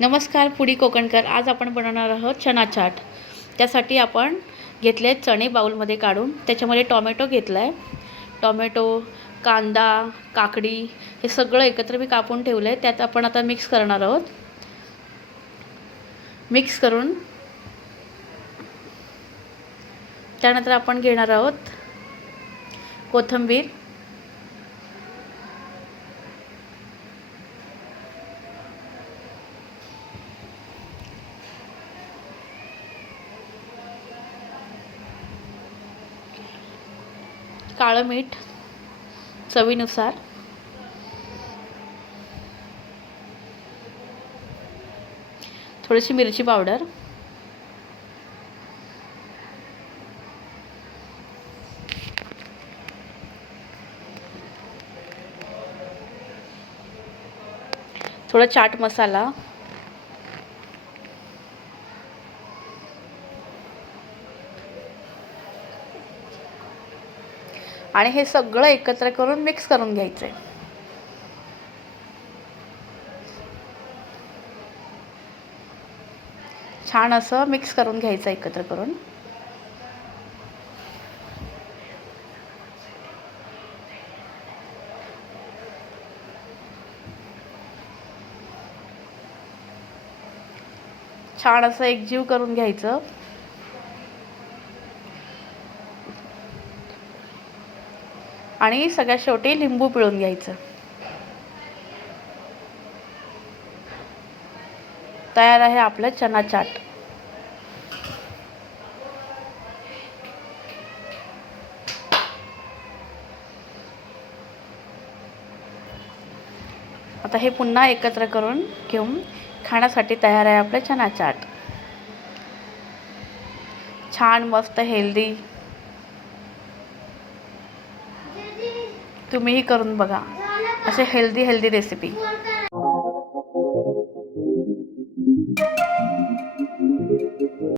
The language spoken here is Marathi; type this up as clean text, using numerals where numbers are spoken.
नमस्कार फूडी कोकणकर. आज आपण बनवणार आहोत चना चाट. त्यासाठी आपण घेतले चणे बाउलमध्ये काढून, त्याच्यामध्ये टोमॅटो घेतला आहे. टोमॅटो, कांदा, काकडी हे सगळं एकत्र मी कापून ठेवलं आहे. त्यात आपण आता मिक्स करणार आहोत. मिक्स करून त्यानंतर आपण घेणार आहोत कोथिंबीर, काळं मीठ चवीनुसार, थोडीशी मिरची पावडर, थोडा चाट मसाला, आणि हे सगळं एकत्र करून मिक्स करून घ्यायचं आहे. छान असं मिक्स करून घ्यायचं एकत्र करून. छान असं एकजीव करून घ्यायचं. आणि सगळ्यात शेवटी लिंबू पिळून घ्यायचं. तयार आहे आपलं चना चाट. आता हे पुन्हा एकत्र करून घेऊन खाण्यासाठी तयार आहे आपलं चना चाट. छान मस्त हेल्दी. तुम्हीही करून बघा असे हेल्दी रेसिपी.